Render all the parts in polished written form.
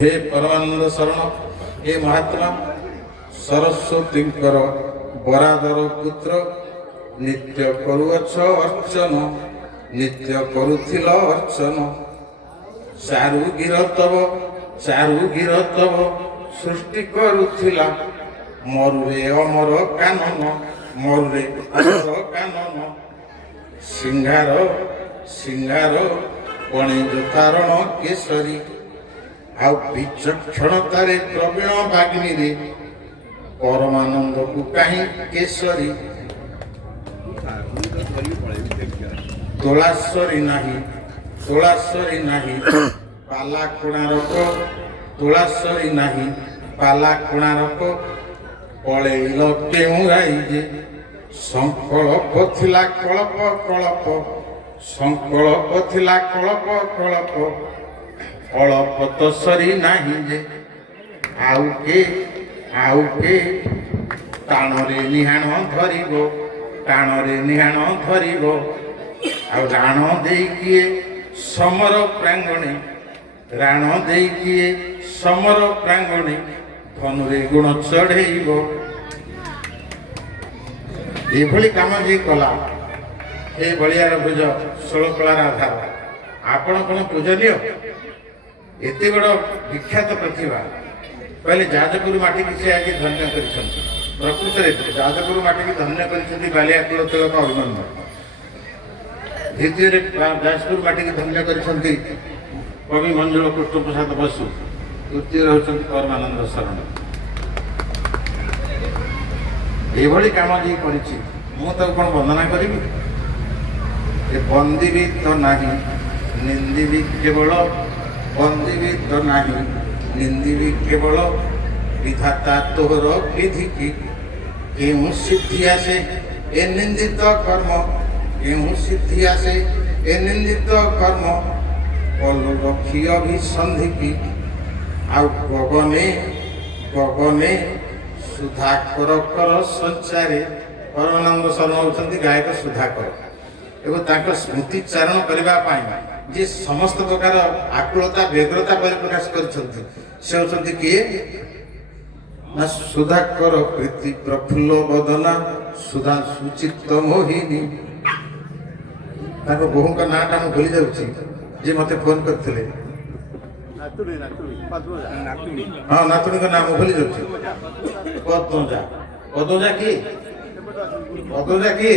हे परमानंद शरण हे महात्मा सरस्वती बरादर पुत्र नित्य करुअछ अर्चन नित्य करुथिल अर्चन चारुगिर तब सृष्टि करुथिला मरुरे अमर कानन मरुरे अमर कानन सिंगार सिंगार गणेश तारण केसरी आ विचक्षणतारे प्रवीण बाग्नी रे परमानंद को कहीं केसरी तोलाश्वरी नाही पाला कोणारक तोलाश्वरी नाही पाला कोणारक पलैल केउ राइजे संकल्प थिला कल्प कल्प संकल्प थिला कल्प कल्प अल्प तो सरी नाही जे आउ के टाणरे निहाण धरिबो टाणरे निहाण धरिबो आ राण देइकिए समर प्रांगणे राण देइकिए समर प्रांगणे धनुरे गुण चढ़ेइबो एभली काम जे कला हे बलियार भुज षोलकलार आधार आपण कोन पूजनीय एते बड़ विख्यात प्रतिभा पहले जाजपुर माटी की से आगे धन्य करिसंती प्रकृत रे जाजपुर माटी की धन्य करिसंती बालिया कुल तिलक अभिनंदन द्वितीय रे जाजपुर माटी की धन्य करिसंती कवि मंजुल कृष्ण प्रसाद बसु तृतीय रे होचंती परमानंद शरण एभली काम जे करिछि मु तो कोन वंदना करिबि ए बंदी भी तो नाही निंदी भी केवल बंदी भी तो नहीं निंदी भी केवल विधाता तोहर विधि की केहू सिद्धि आसे ए निंदित कर्म केहू सिद्धि आसे ए निंदित कर्म कलु रखी अभिसंधि की आ गगने गगने सुधाकर कर संचारे परमानंद शरण होचंती गायक सुधाकर एवं तांको स्मृति चारण करबा पाई जे समस्त प्रकार आकुलता व्यग्रता परिप्रकाश करछंती से होचंती किए ना सुधाकर प्रीति प्रफुल्ल बदना सुधा सुचित्त मोहिनी ताको बहु का नाटा मु भूली जाउची जे मते फोन करथिले हाँ नातुनी का नाम भूली जाउची पदोजा की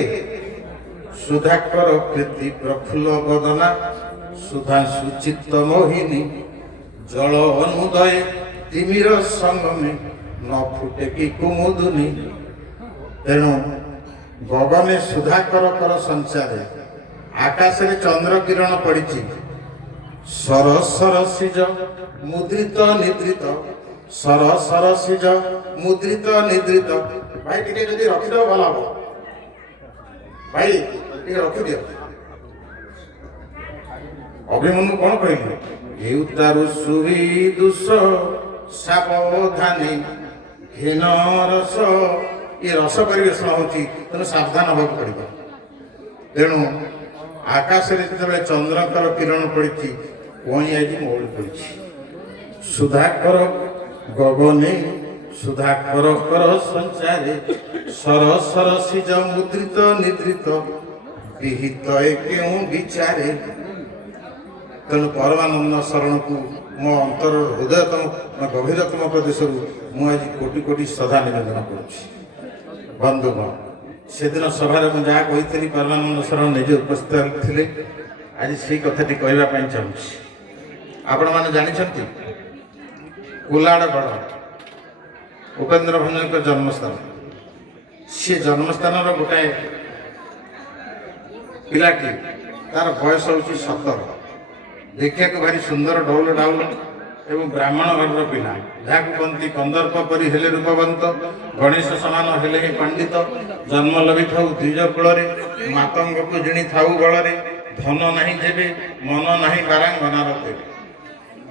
सुधाकर प्रीति प्रफुल्ल बदना सुधा सुचित्त मोहिनी जल अनुदय तिमिर संगमे न फुटे कि कुमुदुनी तेणु गगने सुधाकर कर संचारे आकाश रे चंद्र किरण पड़ी सर सर सिज मुद्रित निद्रित सर सर सिज मुद्रित निद्रित भाई टिके जदि रखिद भल हम भाई टिके रखि दियो अभिमन्यु कौन कहले हेउतारु सुही दुष सावधानी घीन रस ये रस परिवेशन होची तेणु सावधान होगा पड़ो तेणु आकाश रे जब चंद्रकर किरण पड़ी कहीं आज मौल पड़ी सुधाकर गगने सुधाकर कर संचारे सर सर सिज मुद्रित निद्रित विहित केउ विचारे तेणु परमानंद शरण को मो अंतर हृदयतम गभीरतम प्रदेश मुझे कोटि कोटि श्रद्धा निवेदन करुंधुगण से दिन सभार मुझे जहाँ कही परमानंद शरण निजे उपस्थित थे आज से कथाटी कहवाई चाहूँगी आपण मैंने जानते कुलाड़गढ़ उपेन्द्र भंजन जन्मस्थान सी जन्मस्थान गोटाए पिलाटी तार बयस हूँ 17 देखा भारी सुंदर डौल डाउल एवं ब्राह्मण घर पिला जहाँ कहती कंदर्प परी हेले रूपवंत गणेश समान हेले ही पंडित जन्म लभी था द्विज कूल मातंग को जिणी था बल धन नहीं जेबे मन नहीं बारांगनार देवे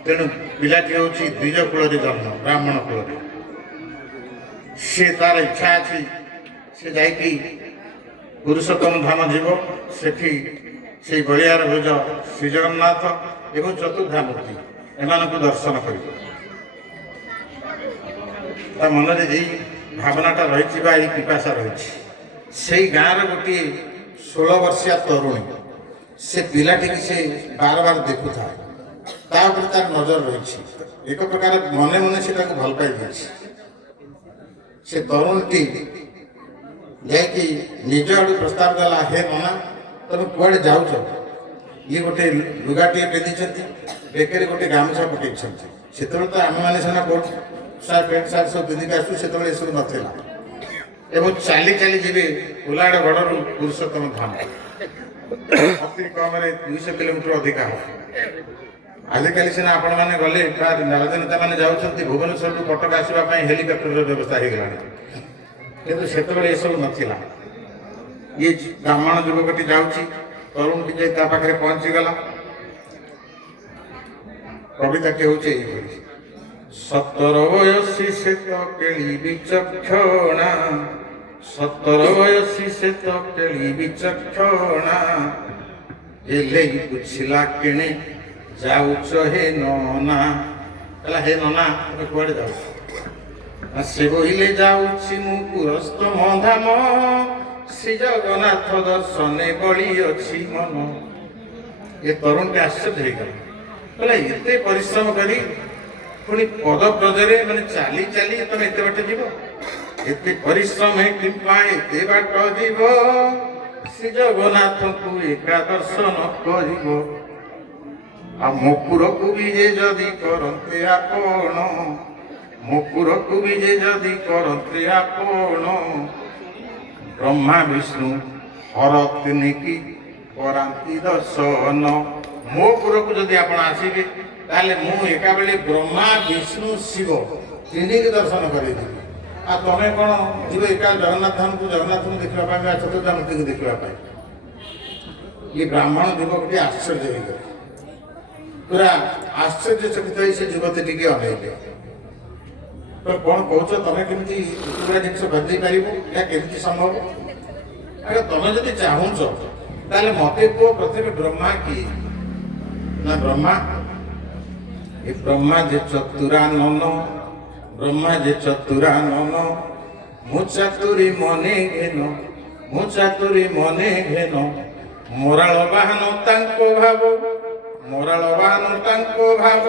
तेणु पिलाटी हूँ द्विज कूल जन्म ब्राह्मण कूल सी तार इच्छा अच्छी से जाकि पुरुषोत्तम धाम जीव सेठी से बलियार भुज श्री जगन्नाथ एवं चतुर्धा मूर्ति एम दर्शन कर ତା ମନରେ ଏଇ ଭାବନାଟା ରହିଛି ବା ଏଇ ପିପାସା ରହିଛି। ସେଇ ଗାଁର ଗୋଟିଏ 16 ବର୍ଷିଆ ତରୁଣୀ, ସେ ପିଲାଟିକି ସେ ବାର ବାର ଦେଖୁଥାଏ, ତା ଉପରେ ତାର ନଜର ରହିଛି। ଏକ ପ୍ରକାର ମନେ ମନେ ସେ ତାକୁ ଭଲ ପାଇ ଦେଇଛି। ସେ ତରୁଣଟି ଯାଇକି ନିଜ ଆଡ଼ୁ ପ୍ରସ୍ତାବ ଦେଲା, ହେ ନନା ତମେ କୁଆଡ଼େ ଯାଉଛ? ଇଏ ଗୋଟେ ଲୁଗାଟିଏ ପିନ୍ଧିଛନ୍ତି, ବେକରେ ଗୋଟେ ଗାମୁଛା ପକେଇଛନ୍ତି। ସେତେବେଳେ ତ ଆମେମାନେ ସିନା କୋଟ ସାର୍ଟ ପ୍ୟାଣ୍ଟ ସାର୍ଟ ସବୁ ପିନ୍ଧିକି ଆସୁ, ସେତେବେଳେ ଏସବୁ ନଥିଲା। ଏବଂ ଚାଲି ଚାଲି ଯିବେ କୋଲାଡ଼ ଗଡ଼ରୁ ପୁରୁଷୋତ୍ତମ ଧାମ, ଅତି କମରେ 200 କିଲୋମିଟର ଅଧିକା ହେବ। ଆଜିକାଲି ସିନା ଆପଣମାନେ ଗଲେ ବା ରାଜନେତାମାନେ ଯାଉଛନ୍ତି ଭୁବନେଶ୍ୱରରୁ କଟକ ଆସିବା ପାଇଁ ହେଲିକପ୍ଟରର ବ୍ୟବସ୍ଥା ହେଇଗଲାଣି, କିନ୍ତୁ ସେତେବେଳେ ଏସବୁ ନଥିଲା। ଇଏ ବ୍ରାହ୍ମଣ ଯୁବକଟି ଯାଉଛି, ତରୁଣଟି ଯାଇ ତା ପାଖରେ ପହଞ୍ଚିଗଲା। କବିତାଟି ହେଉଛି ଏଇଭଳି: 17 ବୟସୀ ସେ ତ କେଳି ବିଚକ୍ଷଣା, 17 ବୟସୀ ସେ ତ କେଳି ବିଚକ୍ଷଣା, ଏଲେଇ ବୁଝିଲା କିଣି ଯାଉଛ ହେ ନନା। ହେଲା, ହେ ନନା ତମେ କୁଆଡ଼େ ଯାଉଛ? ସେ ବୋଇଲେ ଯାଉଛି ମୁଁ ପୁରସ୍ତମ ଧାମ, ଶ୍ରୀ ଜଗନ୍ନାଥ ଦର୍ଶନେ ବଳି ଅଛି ମନ। ଏ ତରୁଣଟି ଆଶ୍ଚର୍ଯ୍ୟ ହେଇଗଲା, କହିଲା ଏତେ ପରିଶ୍ରମ କରି ପୁଣି ପଦବ୍ରଜରେ ମାନେ ଚାଲି ଚାଲି ତମେ ଏତେ ବାଟ ଯିବ? ଏତେ ପରିଶ୍ରମ କିମ୍ବା ଏତେ ବାଟ ଯିବ, ଶ୍ରୀ ଜଗନ୍ନାଥଙ୍କୁ ଏକା ଦର୍ଶନ କରିବ। ଆଉ ମୁକୁରକୁ ବି ଯେ ଯଦି କରନ୍ତେ ଆପଣ, ମୁକୁରକୁ ବି ଯେ ଯଦି କରନ୍ତେ ଆପଣ, ବ୍ରହ୍ମା ବିଷ୍ଣୁ ହରତିନିକି କରାନ୍ତି ଦର୍ଶନ। ମୋ ପୁରକୁ ଯଦି ଆପଣ ଆସିବେ ତାହେଲେ ମୁଁ ଏକାବେଳେ ବ୍ରହ୍ମା ବିଷ୍ଣୁ ଶିବ ତିନିକି ଦର୍ଶନ କରିଦେବି। ଆଉ ତମେ କ'ଣ ଯିବ ଏକା ଜଗନ୍ନାଥ ଧାମକୁ, ଜଗନ୍ନାଥଙ୍କୁ ଦେଖିବା ପାଇଁ ବା ଚତୁର୍ଦ୍ଧା ମୂର୍ତ୍ତିକୁ ଦେଖିବା ପାଇଁ? ଇଏ ବ୍ରାହ୍ମଣ ଯୁବକଟି ଆଶ୍ଚର୍ଯ୍ୟ ହେଇଗଲେ, ପୁରା ଆଶ୍ଚର୍ଯ୍ୟଚକିତ ହେଇ ସେ ଯୁବତୀଟିକି ଅନେଇଲେ। ତ କ'ଣ କହୁଛ, ତମେ କେମିତି ପୁରା ଜିନିଷ କରିଦେଇ ପାରିବ? ଏହା କେମିତି ସମ୍ଭବ? ଆରେ ତମେ ଯଦି ଚାହୁଁଛ ତାହେଲେ ମତେ କୁହ ପ୍ରଥମେ ବ୍ରହ୍ମା କିଏ? ନା ବ୍ରହ୍ମା, ଏ ବ୍ରହ୍ମା ଯେ ଚତୁରାନନ, ବ୍ରହ୍ମା ଯେ ଚତୁରାନନ, ମୁଁ ଚାତୁରୀ ମନେ ଘେନ, ମୁଁ ଚାତୁରୀ ମନେ ଘେନ, ମୋରାଳ ବାହନ ତାଙ୍କ ଭାବ, ମୋରାଳ ବାହନ ତାଙ୍କ ଭାବ,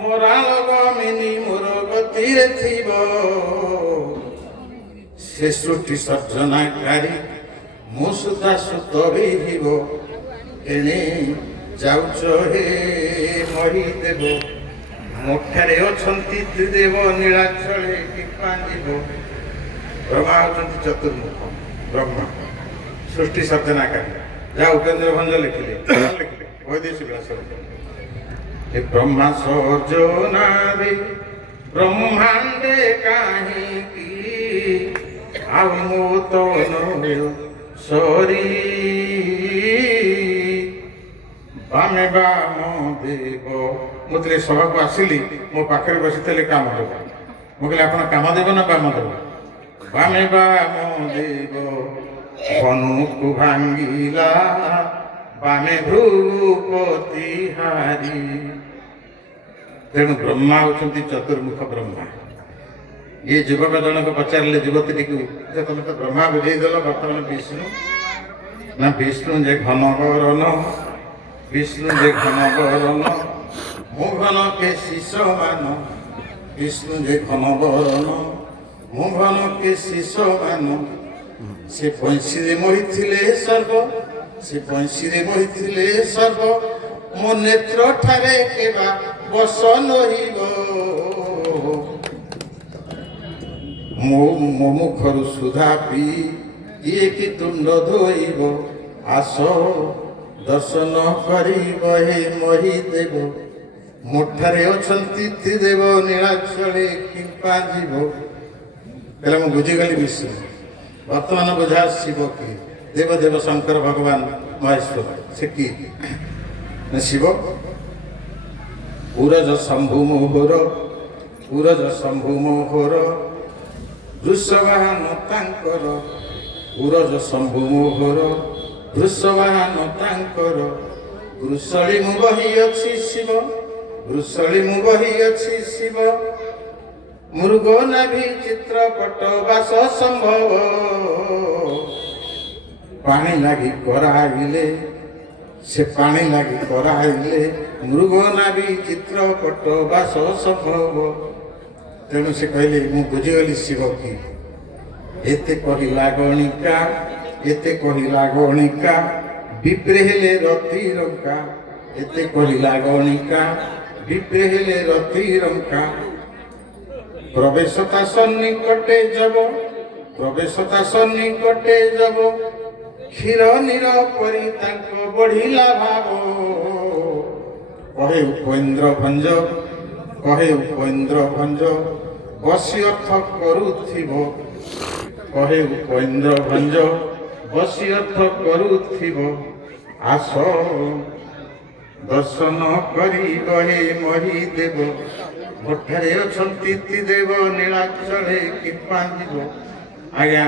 ମୋରାଳ ଗମିନି ମୋର ଗତିରେ ଥିବ। ସେ ସୃଷ୍ଟି ସର୍ଜନାକାରୀ ମୁଁ ସୁତା ସୁତ ବିହିବ, ଏଣେ ଯାଉଛ ହେ ମହିଦେବ, ମୋଠାରେ ଅଛନ୍ତି ତ୍ରିଦେବ ନୀଳାଚଳେ ଟିପାଞ୍ଜିବ। ବ୍ରହ୍ମା ହେଉଛନ୍ତି ଚତୁର୍ମୁଖ ବ୍ରହ୍ମା, ସୃଷ୍ଟି ସର୍ଜନାକାରୀ। ଯାହା ଉପେନ୍ଦ୍ର ଭଞ୍ଜ ଲେଖିଲେ ବୈଦେଶୀ ବ୍ୟାସରେ, ଏ ବ୍ରହ୍ମା ସର୍ଜନାରେ ବ୍ରହ୍ମାଣ୍ଡେ କାହିଁକି, ଆଉ ମୋ ତନୟ ସରି, ବାମେ ବାମ ଦେବ। ମୁଁ ଯେତେବେଳେ ସଭାକୁ ଆସିଲି ମୋ ପାଖରେ ବସିଥିଲେ କାମଦେବ। ମୁଁ କହିଲି ଆପଣ କାମଦେବ ନା ବାମଦେବ? ବାମେ ବାମ ଦେବ ହନୁକୁ ଭାଙ୍ଗିଲା, ବାମେ ଭୃପତି ହାରି। ତେଣୁ ବ୍ରହ୍ମା ହେଉଛନ୍ତି ଚତୁର୍ମୁଖ ବ୍ରହ୍ମା। ଇଏ ଯୁବକ ଜଣକ ପଚାରିଲେ ଯୁବତୀଟିକୁ, ଯେ ତମେ ତ ବ୍ରହ୍ମା ବୁଝେଇଦେଲ, ବର୍ତ୍ତମାନ ବିଷ୍ଣୁ? ନା ବିଷ୍ଣୁ ଯେ ଘନ ବରନ, ବିଷ୍ଣୁ ଯେ ଘନ ବରନ, ମୁଁ ଘନ କେ ଶିଷ ମାନ, ବିଷ୍ଣୁ ଯେ ଘନ ବରନ, ମୁଁ ଘନ କେ ଶିଷ ମାନ। ସେ ବଂଶୀରେ ମହିଥିଲେ ସର୍ବ, ସେ ବଂଶୀରେ ମହିଥିଲେ ସର୍ବ, ମୋ ନେତ୍ର ଠାରେ କେବା ବସ ନହିବ। ମୋ ମୁଖରୁ ସୁଧା ପି ଇଏ କି ତୁଣ୍ଡ ଧୋଇବ, ଆସ ଦର୍ଶନ କରିବ ହେ ମହିଦେବ, ମୋଠାରେ ଅଛନ୍ତି ତ୍ରିଦେବ ନୀଳାଚଳେ କିମ୍ପା ଯିବ। ହେଲେ ମୁଁ ବୁଝିଗଲି ବିଷ୍ଣୁ, ବର୍ତ୍ତମାନ ବୁଝା ଶିବ କିଏ? ଦେବଦେବ ଶଙ୍କର ଭଗବାନ ମହେଶ୍ୱର, ସେ କିଏ? ଶିବ ଉରଜ ଶମ୍ଭୁ ମୋହର, ଉରଜ ଶମ୍ଭୁ ମୋହର, ବୃଷବାହନ ତାଙ୍କର, ଉରଜ ଶମ୍ଭୁ ମୋହର, ବୃଷବାହନ ତାଙ୍କର। ବୃଷଳି ମୁଁ ବହି ଅଛି ଶିବ, ବୃଷଳି ମୁଁ ବହି ଅଛି ଶିବ, ମୃଗ ନାଭି ଚିତ୍ରପଟ ବାସ ସମ୍ଭବ ପାଣି ଲାଗି କରାଇଲେ ସେ ପାଣି ଲାଗି କରାଇଲେ ମୃଗ ନାଭି ଚିତ୍ରପଟ ବାସ ସମ୍ଭବ। ତେଣୁ ସେ କହିଲେ ମୁଁ ବୁଝିଗଲି ଶିବ କି ଏତେ କହିଲା ଗଣିକା ଏତେ କହିଲା ଗଣିକା ବିପ୍ରେ ହେଲେ ରତି ରଙ୍କା ଏତେ କହିଲା ଗଣିକା ବିପ୍ରେ ହେଲେ ରତି ରଙ୍କା। ପ୍ରବେଶତା ସନ୍ନିକଟେ ଯବ ପ୍ରବେଶତା ସନ୍ନିକଟେ ଯବ କ୍ଷୀର ନୀର ପରି ତାଙ୍କ ବଢିଲା ଭାବ। କହେ ଉପେନ୍ଦ୍ର ଭଞ୍ଜ କହେ ଉପେନ୍ଦ୍ର ଭଞ୍ଜ ବସି ଅର୍ଥ କରୁଥିବ କହେ ଉପେନ୍ଦ୍ର ଭଞ୍ଜ ବସି ଅର୍ଥ କରୁଥିବ। ଆସ ଦର୍ଶନ କରି ବହେ ମହି ଦେବ ଭଠାରେ ଅଛନ୍ତି ଦେବ ନୀଳାଚଳେ କୃପା ଯିବ। ଆଜ୍ଞା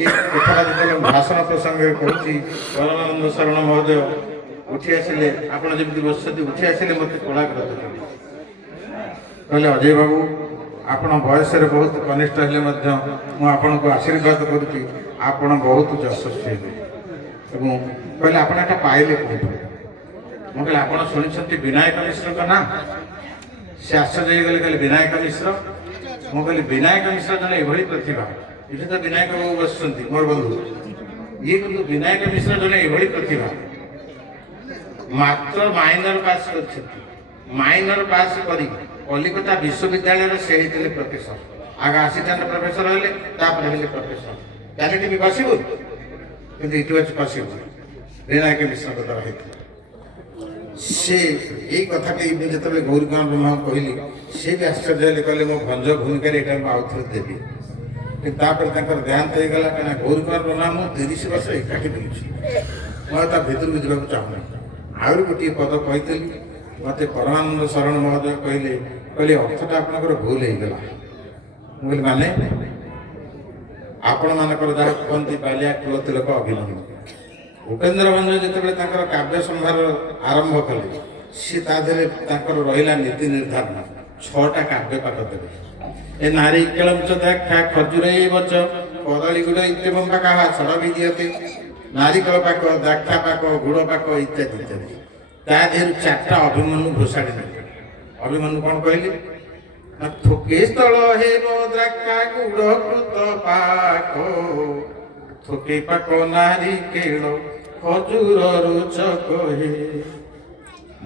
ଏ କଥାଟା ଯେତେବେଳେ ଭାଷଣ ପ୍ରସଙ୍ଗରେ କହୁଛି ପରମାନନ୍ଦ ଶରଣ ମହୋଦୟ ଉଠି ଆସିଲେ ଆପଣ ଯେମିତି ବସିଛନ୍ତି ଉଠି ଆସିଲେ ମୋତେ କଳାଗ୍ରତ କଲେ। କହିଲେ ଅଜୟ ବାବୁ ଆପଣ ବୟସରେ ବହୁତ କନିଷ୍ଠ ହେଲେ ମଧ୍ୟ ମୁଁ ଆପଣଙ୍କୁ ଆଶୀର୍ବାଦ କରୁଛି ଆପଣ ବହୁତ ଯଶସ୍ୱୀ ହେବେ। ଏବଂ କହିଲେ ଆପଣ ଏଟା ପାଇଲେ କେଉଁଠୁ? ମୁଁ କହିଲି ଆପଣ ଶୁଣିଛନ୍ତି ବିନାୟକ ମିଶ୍ରଙ୍କ ନାଁ? ସେ ଆଶ୍ଚର୍ଯ୍ୟ ହେଇଗଲେ କହିଲେ ବିନାୟକ ମିଶ୍ର। ମୁଁ କହିଲି ବିନାୟକ ମିଶ୍ର ଜଣେ ଏଭଳି ପ୍ରତିଭା ଏଠି ତ ବିନାୟକ ବାବୁ ବସୁଛନ୍ତି ମୋର ବନ୍ଧୁ ଇଏ କିନ୍ତୁ ବିନାୟକ ମିଶ୍ର ଜଣେ ଏଭଳି ପ୍ରତିଭା ମାତ୍ର ମାଇନର ପାସ୍ କରିଛନ୍ତି। ମାଇନର ପାସ୍ କରି କଲିକତା ବିଶ୍ୱବିଦ୍ୟାଳୟରେ ସେ ହେଇଥିଲେ ପ୍ରଫେସର ଆଗ ଆସିଷ୍ଟାଣ୍ଟ ପ୍ରଫେସର ହେଲେ ତାପରେ ହେଲେ ପ୍ରଫେସର ଜାଣିକି ବି ବସିବୁ କିନ୍ତୁ ଏଠୁ ଅଛି ବସିବୁ ବିନାୟକ ମିଶ୍ରଙ୍କ ଦ୍ୱାରା ହେଇଥିଲା। ସେ ଏଇ କଥାଟି ମୁଁ ଯେତେବେଳେ ଗୌରୀକୁମାର ବ୍ରହ୍ମାଙ୍କୁ କହିଲି ସେ ବି ଆଶ୍ଚର୍ଯ୍ୟ ହେଲେ କହିଲେ ମୋ ଭଞ୍ଜ ଭୂମିକାରେ ଏଇଟା ମୁଁ ଆଉଥରେ ଦେବି। କିନ୍ତୁ ତାପରେ ତାଙ୍କର ଦେହାନ୍ତ ହେଇଗଲା କାହିଁକିନା ଗୌରୀକୁମାର ବ୍ରହ୍ମା ମୁଁ 30 ବର୍ଷ ଏକାଠି ବୁଲୁଛି ମୁଁ ଆଉ ତା ଭିତରକୁ ଯିବାକୁ ଚାହୁଁନି। ଆହୁରି ଗୋଟିଏ ପଦ କହିଥିଲି ମୋତେ ପରମାନନ୍ଦ ଶରଣ ମହୋଦୟ କହିଲେ ଅର୍ଥଟା ଆପଣଙ୍କର ଭୁଲ ହେଇଗଲା। ମୁଁ କହିଲି ମାନେ ଆପଣମାନଙ୍କର ଯାହା କୁହନ୍ତି ବାଲିଆ କୁଳ ତିଲକ ଅଭିନନ୍ଦନ। ଉପେନ୍ଦ୍ର ଭଞ୍ଜ ଯେତେବେଳେ ତାଙ୍କର କାବ୍ୟ ସମ୍ଭାର ଆରମ୍ଭ କଲେ ସିଏ ତା ଦେହରେ ତାଙ୍କର ରହିଲା ନୀତି ନିର୍ଦ୍ଧାରଣ 6ଟା କାବ୍ୟ ପାଠ ଦେବେ। ଏ ନାରୀ କେଳଞ୍ଚ ଦାକ୍ଷା ଖଜୁର ବଚ କଦଳୀ ଗୁଡ଼ ଇତ୍ୟବଂ କାହା ସର ବି ଦିଅତେ ନାରିକଳ ପାକ ଦାକ୍ଷା ପାକ ଗୁଡ଼ ପାକ ଇତ୍ୟାଦି ଇତ୍ୟାଦି। ତା ଦେହରୁ 4ଟା ଅଭିମନ୍ୟୁ ଘୋଷାଡ଼ି ନେଲେ। ଅଭିମନ୍ୟୁ କ'ଣ କହିଲେ ନା ଥୋକେ ସ୍ଥଳ ହେବ ଦ୍ରାକ୍ଷା ଗୁଡ଼ କୃତ ପାକ ଥୋକେ ପାକ ନାରୀ କେଳ ଖଜୁର ରୁଚକ ହେ।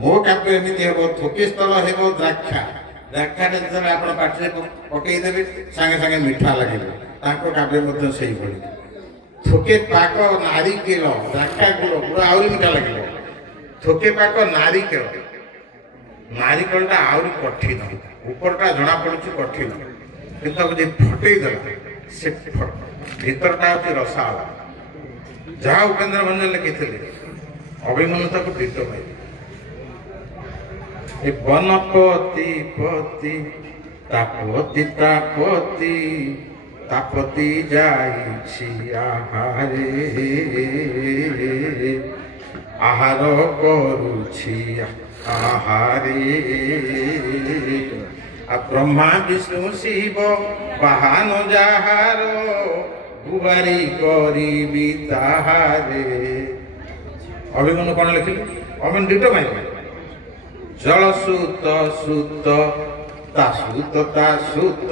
ମୋ କାବ୍ୟ ଏମିତି ହେବ ଥୋକେ ସ୍ଥଳ ହେବ ଦ୍ରାକ୍ଷା ଦ୍ରାକ୍ଷାଟା ଯେତେବେଳେ ଆପଣ ପାଟିରେ ପକେଇଦେବେ ସାଙ୍ଗେ ସାଙ୍ଗେ ମିଠା ଲାଗିବ ତାଙ୍କ କାବ୍ୟ ମଧ୍ୟ ସେଇଭଳି। ଥୋକେ ପାକ ନାରୀ କେଳ ଦ୍ରାକ୍ଷା ଗୁଡ଼ ଆହୁରି ମିଠା ଲାଗିବ। ଥୋକେ ପାକ ନାରୀ କେଳ ନାରିକଳଟା ଆହୁରି କଠିନ ଉପରଟା ଜଣାପଡ଼ୁଛି କଠିନ କିନ୍ତୁ ତାକୁ ଯଦି ଫଟେଇ ଦେଲା ସେ ଭିତରଟା ହେଉଛି ରସାଳ। ଯାହା ଉପେନ୍ଦ୍ର ଭଞ୍ଜ ଲେଖିଥିଲେ ଅଭିମନ୍ୟୁ ତାକୁ ଡିଟୋ ପାଇଲେ। ଏ ବନପତି ପତି ତାପତି ତାପତି ତାପତି ଯାଇଛି ଆହାରେ ଆହାର କରୁଛି ଆହାରେ ବ୍ରହ୍ମା ବିଷ୍ଣୁ ଶିବ ବାହାନ ଯାହାର ଗୁବାରି କରିବି ତାହାରେ। ଅଭିମନ୍ୟୁ କ'ଣ ଲେଖିଲେ? ଅଭିମନ୍ୟୁ ଡିଟୋ ପାଇଲେ ଜଳ ସୁତ ସୁତ ତା ସୁତ ତା ସୁତ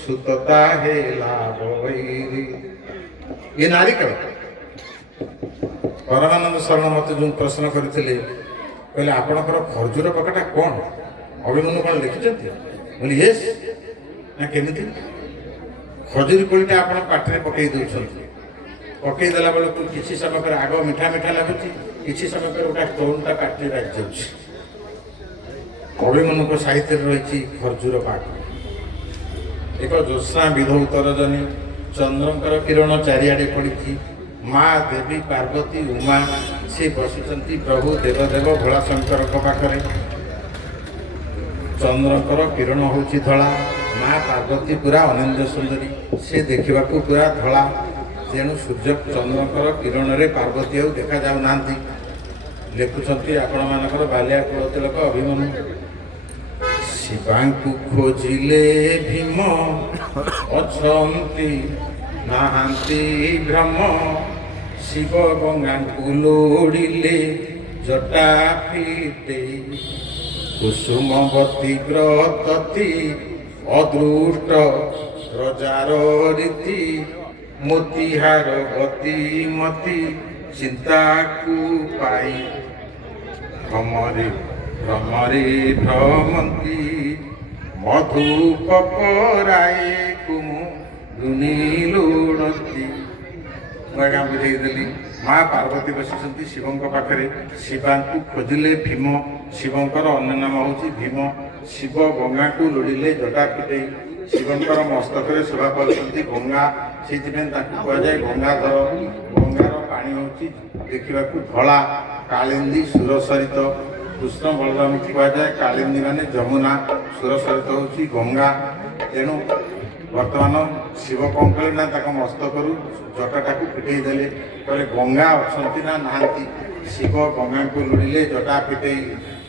ସୁତ ତା ହେଲା ବୈରୀ। ଏ ନାରିକଳ। ପରମାନନ୍ଦ ଶରଣ ମୋତେ ଯେଉଁ ପ୍ରଶ୍ନ କରିଥିଲେ କହିଲେ ଆପଣଙ୍କର ଖର୍ଜୁର ପକାଟା କ'ଣ? ଅଭିମନ୍ୟୁ କ'ଣ ଲେଖିଛନ୍ତି? କହିଲି ୟେସ୍। ନା କେମିତି? ଖଜୁରୀ କୋଳିଟା ଆପଣ ପାଟିରେ ପକେଇ ଦେଉଛନ୍ତି ପକେଇ ଦେଲା ବେଳକୁ କିଛି ସମୟ ପରେ ଆଗ ମିଠା ମିଠା ଲାଗୁଛି କିଛି ସମୟ ପରେ ଗୋଟା ଷ୍ଟୋନ୍ଟା ପାଟିରେ ବାଜି ଯାଉଛି। ଅଭିମନ୍ୟୁଙ୍କ ସାହିତ୍ୟରେ ରହିଛି ଖର୍ଜୁର ପାକ। ଏକ ଜ୍ୟୋତ୍ସ୍ନା ବିଧୌ ତରଜନୀ ଚନ୍ଦ୍ରଙ୍କର କିରଣ ଚାରିଆଡ଼େ ପଡ଼ିଛି ମା ଦେବୀ ପାର୍ବତୀ ଉମା ସେ ବସିଛନ୍ତି ପ୍ରଭୁ ଦେବଦେବ ଭୋଳାଶଙ୍କରଙ୍କ ପାଖରେ। ଚନ୍ଦ୍ରଙ୍କର କିରଣ ହେଉଛି ଧଳା ମା ପାର୍ବତୀ ପୁରା ଅନନ୍ୟ ସୁନ୍ଦରୀ ସେ ଦେଖିବାକୁ ପୁରା ଧଳା ତେଣୁ ସୂର୍ଯ୍ୟ ଚନ୍ଦ୍ରଙ୍କର କିରଣରେ ପାର୍ବତୀ ଆଉ ଦେଖାଯାଉନାହାନ୍ତି। ଲେଖୁଛନ୍ତି ଆପଣମାନଙ୍କର ବାଲିଆ କୁଳ ତିଲକ ଅଭିମନ୍ୟୁ। ଶିବାଙ୍କୁ ଖୋଜିଲେ ଭୀମ ଅଛନ୍ତି ନାହାନ୍ତି ଭ୍ରମ ଶିବ ଗଙ୍ଗାଙ୍କୁ ଲୋଡ଼ିଲେ ଜଟା ଫିଟେଇ କୁସୁମବତୀ ବ୍ରତତି ଅଦୃଷ୍ଟ ରଜାର ରୀତି ମୋତିହାର ଗତି ମତି ଚିନ୍ତାକୁ ପାଇ ଭ୍ରମରେ ଭ୍ରମରେ ଭ୍ରମନ୍ତି ମଧୁ ପପରାଏ କୁମୁ ଦୁନି ଲୋଡ଼ନ୍ତି। ମୁଁ ଆଜ୍ଞା ବୁଝେଇଦେଲି। ମା ପାର୍ବତୀ ବସିଛନ୍ତି ଶିବଙ୍କ ପାଖରେ। ଶିବାଙ୍କୁ ଖୋଜିଲେ ଭୀମ, ଶିବଙ୍କର ଅନ୍ୟ ନାମ ହେଉଛି ଭୀମ। ଶିବ ଗଙ୍ଗାକୁ ଲୋଡ଼ିଲେ ଜଟା ଫିଟେଇ। ଶିବଙ୍କର ମସ୍ତକରେ ଶୋଭା ପାଉଛନ୍ତି ଗଙ୍ଗା, ସେଇଥିପାଇଁ ତାଙ୍କୁ କୁହାଯାଏ ଗଙ୍ଗାଧର। ଗଙ୍ଗାର ପାଣି ହେଉଛି ଦେଖିବାକୁ ଧଳା, କାଳିନ୍ଦୀ ସୁରସରିତ। କୃଷ୍ଣ ବଳରାମଙ୍କୁ କୁହାଯାଏ କାଳିନ୍ଦୀ ମାନେ ଯମୁନା, ସୁରସରିତ ହେଉଛି ଗଙ୍ଗା। ତେଣୁ ବର୍ତ୍ତମାନ ଶିବ କ'ଣ କଲେ ନା ତାଙ୍କ ମସ୍ତକରୁ ଜଟାଟାକୁ ଫିଟେଇ ଦେଲେ, କହିଲେ ଗଙ୍ଗା ଅଛନ୍ତି ନା ନାହାନ୍ତି। ଶିବ ଗଙ୍ଗାଙ୍କୁ ଲୋଡ଼ିଲେ ଜଟା ଫିଟେଇ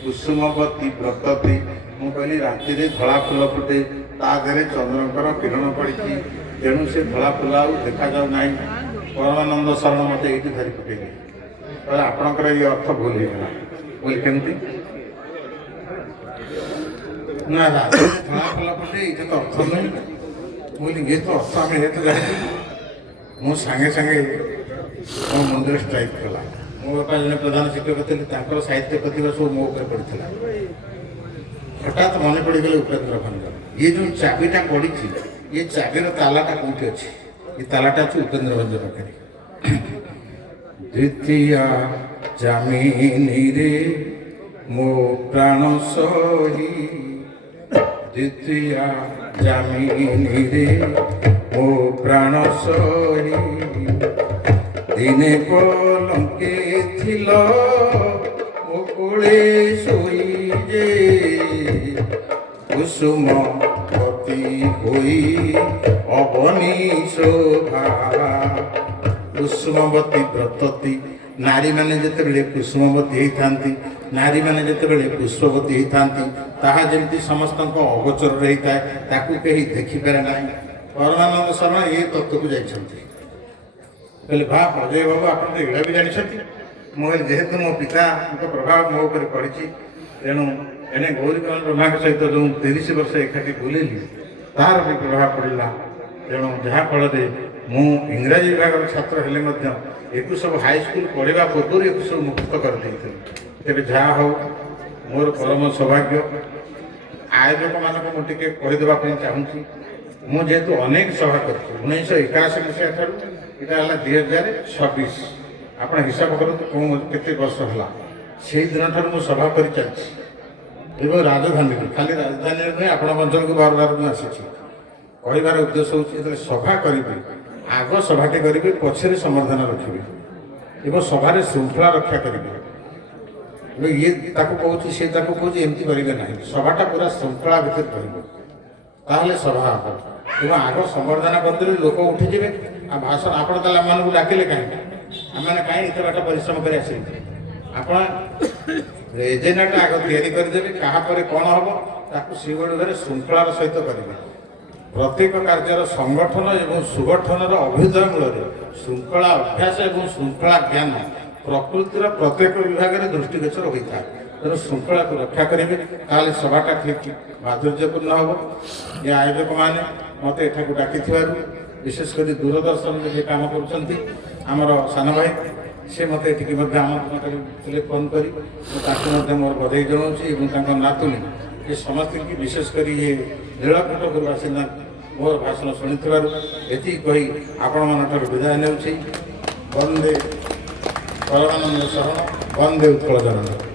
କୁସୁମବତୀ ବ୍ରତତି। ମୁଁ କହିଲି ରାତିରେ ଧଳା ଫୁଲ ଫୁଟେ, ତା ଦେହରେ ଚନ୍ଦ୍ରଙ୍କର କିରଣ ପଡ଼ିଛି, ତେଣୁ ସେ ଧଳା ଫୁଲ ଆଉ ଦେଖାଯାଉ ନାହିଁ। ପରମାନନ୍ଦ ଶରଣ ମୋତେ ଏଇଠି ଧରି ପକେଇଲେ, କହିଲେ ଆପଣଙ୍କର ଏଇ ଅର୍ଥ ଭୁଲ ହେଇଗଲା। ବୋଲି କେମିତି ନା ରାତିରେ ଧଳା ଫୁଲ ଫୁଟେ, ଏଇଟା ତ ଅର୍ଥ ନାହିଁ। ବୋଲି ଇଏ ତ ଅର୍ଥ ଆମେ ଏ ତ ଜାଣିଛୁ। ମୁଁ ସାଙ୍ଗେ ସାଙ୍ଗେ ମୋ ମୁଣ୍ଡରେ ଷ୍ଟ୍ରାଇକ୍ କଲା। ମୋ ବାପା ଜଣେ ପ୍ରଧାନ ଶିକ୍ଷକ ଥିଲେ, ତାଙ୍କର ସାହିତ୍ୟ ପ୍ରତିଭା ସବୁ ମୋ ଉପରେ ପଡ଼ିଥିଲା। ହଠାତ୍ ମନେ ପଡ଼ିଗଲେ ଉପେନ୍ଦ୍ର ଭଞ୍ଜ। ଇଏ ଯେଉଁ ଚାବିଟା ପଡ଼ିଛି, ଇଏ ଚାବିର ତାଲାଟା କେଉଁଠି ଅଛି? ଏ ତାଲାଟା ଅଛି ଉପେନ୍ଦ୍ର ଭଞ୍ଜ ପାଖରେ। ଦ୍ୱିତୀୟା ଜାମିନୀରେ ମୋ ପ୍ରାଣ ସହି, ଦ୍ୱିତୀୟା ଜାମିନୀରେ ମୋ ପ୍ରାଣ ସହି, ଦିନେ ପଲଙ୍କେ ଥିଲ ମୋ କୋଳେ ଶୋଇ ଯେ, କୁସୁମ ପତି ହୋଇ ଅବନି ଶୋଭା। କୁସୁମବତୀ ବ୍ରତତି, ନାରୀମାନେ ଯେତେବେଳେ କୁସୁମବତୀ ହେଇଥାନ୍ତି, ନାରୀମାନେ ଯେତେବେଳେ ପୁଷ୍ପବତୀ ହେଇଥାନ୍ତି, ତାହା ଯେମିତି ସମସ୍ତଙ୍କ ଅଗୋଚରରେ ହେଇଥାଏ, ତାକୁ କେହି ଦେଖିପାରେ ନାହିଁ। ପରମାନନ୍ଦ ଶରଣ ଏ ତତ୍ତ୍ୱକୁ ଯାଇଛନ୍ତି। କହିଲେ ବାପ ଅଜୟ ବାବୁ, ଆପଣ ତ ଏଗୁଡ଼ା ବି ଜାଣିଛନ୍ତି। ମୁଁ କହିଲି ଯେହେତୁ ମୋ ପିତାଙ୍କ ପ୍ରଭାବ ମୋ ଉପରେ ପଡ଼ିଛି, ତେଣୁ ଏଣେ ଗୌରୀକରଣ ବ୍ରହ୍ମାଙ୍କ ସହିତ ଯେଉଁ 30 ବର୍ଷ ଏକାଠି ବୁଲିଲି, ତାହାର ବି ପ୍ରଭାବ ପଡ଼ିଲା। ତେଣୁ ଯାହାଫଳରେ ମୁଁ ଇଂରାଜୀ ବିଭାଗର ଛାତ୍ର ହେଲେ ମଧ୍ୟ ଏକୁ ସବୁ ହାଇସ୍କୁଲ ପଢ଼ିବା ପୂର୍ବରୁ ଏକୁ ସବୁ ମୁକ୍ତ କରିଦେଇଥିଲି। ତେବେ ଯାହା ହଉ, ମୋର ପରମ ସୌଭାଗ୍ୟ। ଆୟୋଜକମାନଙ୍କୁ ମୁଁ ଟିକେ କହିଦେବା ପାଇଁ ଚାହୁଁଛି, ମୁଁ ଯେହେତୁ ଅନେକ ସଭା କରିଛି 1981 ମସିହା ଠାରୁ ଏଇଟା ହେଲା 2026। ଆପଣ ହିସାବ କରନ୍ତୁ କେତେ ବର୍ଷ ହେଲା। ସେଇଦିନ ଠାରୁ ମୁଁ ସଭା କରି ଚାଲିଛି ଏବଂ ରାଜଧାନୀରେ, ଖାଲି ରାଜଧାନୀରେ ନୁହେଁ, ଆପଣଙ୍କ ଅଞ୍ଚଳକୁ ବାର ବାର ମୁଁ ଆସିଛି। କହିବାର ଉଦ୍ଦେଶ୍ୟ ହେଉଛି, ଯେତେବେଳେ ସଭା କରିବେ, ଆଗ ସଭାଟି କରିବେ, ପଛରେ ସମ୍ବର୍ଦ୍ଧନା ରଖିବେ ଏବଂ ସଭାରେ ଶୃଙ୍ଖଳା ରକ୍ଷା କରିବେ। ଇଏ ତାକୁ କହୁଛି, ସେ ତାକୁ କହୁଛି, ଏମିତି କରିବେ ନାହିଁ। ସଭାଟା ପୁରା ଶୃଙ୍ଖଳା ଭିତରେ କରିବ, ତାହେଲେ ସଭା ହେବ। ଏବଂ ଆଗ ସମ୍ବର୍ଦ୍ଧନା କରିଦେଲେ ଲୋକ ଉଠିଯିବେ। ଆଉ ଭାଷଣ ଆପଣ ତାହେଲେ ଆମମାନଙ୍କୁ ଡାକିଲେ କାହିଁକି? ଆମମାନେ କାହିଁ ଏତେ ବାଟ ପରିଶ୍ରମ କରି ଆସିବେ? ଆପଣ ଏଜେଣ୍ଡାଟା ଆଗ ତିଆରି କରିଦେବେ, କାହା ପରେ କ'ଣ ହେବ ତାକୁ ସେଇଭଳି ଭାବରେ ଶୃଙ୍ଖଳାର ସହିତ କରିବେ। ପ୍ରତ୍ୟେକ କାର୍ଯ୍ୟର ସଂଗଠନ ଏବଂ ସୁଗଠନର ଅଭ୍ୟୁଦୟ ମୂଳରେ ଶୃଙ୍ଖଳା ଅଭ୍ୟାସ ଏବଂ ଶୃଙ୍ଖଳା ଜ୍ଞାନ ପ୍ରକୃତିର ପ୍ରତ୍ୟେକ ବିଭାଗରେ ଦୃଷ୍ଟିଗୋଚର ହୋଇଥାଏ। ତେଣୁ ଶୃଙ୍ଖଳାକୁ ରକ୍ଷା କରିବେ, ତାହେଲେ ସଭାଟା ଠିକ୍ ମାଧୁର୍ଯ୍ୟପୂର୍ଣ୍ଣ ହେବ। ଏ ଆୟୋଜକମାନେ ମୋତେ ଏଠାକୁ ଡାକିଥିବାରୁ, ବିଶେଷ କରି ଦୂରଦର୍ଶନରେ ଯେ କାମ କରୁଛନ୍ତି ଆମର ସାନ ଭାଇ, ସେ ମୋତେ ଏଠିକି ମଧ୍ୟ ଆମନ୍ତ୍ରଣ କରିଥିଲେ ଫୋନ୍ କରି। ମୁଁ ତାଙ୍କୁ ମଧ୍ୟ ମୋର ବଧେଇ ଜଣାଉଛି ଏବଂ ତାଙ୍କ ନାତୁଣୀ ଏ ସମସ୍ତଙ୍କୁ, ବିଶେଷ କରି ଏ ନୀଳକଣ୍ଠପୁର ବାସିନ୍ଦା ମୋର ଭାଷଣ ଶୁଣିଥିବାରୁ ଏତିକି କହି ଆପଣମାନଙ୍କର ବିଦାୟ ନେଉଛି। ବନ୍ଦେ ପରମାନନ୍ଦ ଶରଣ, ବନ୍ଦେ ଉତ୍କଳ ଜନନୀ।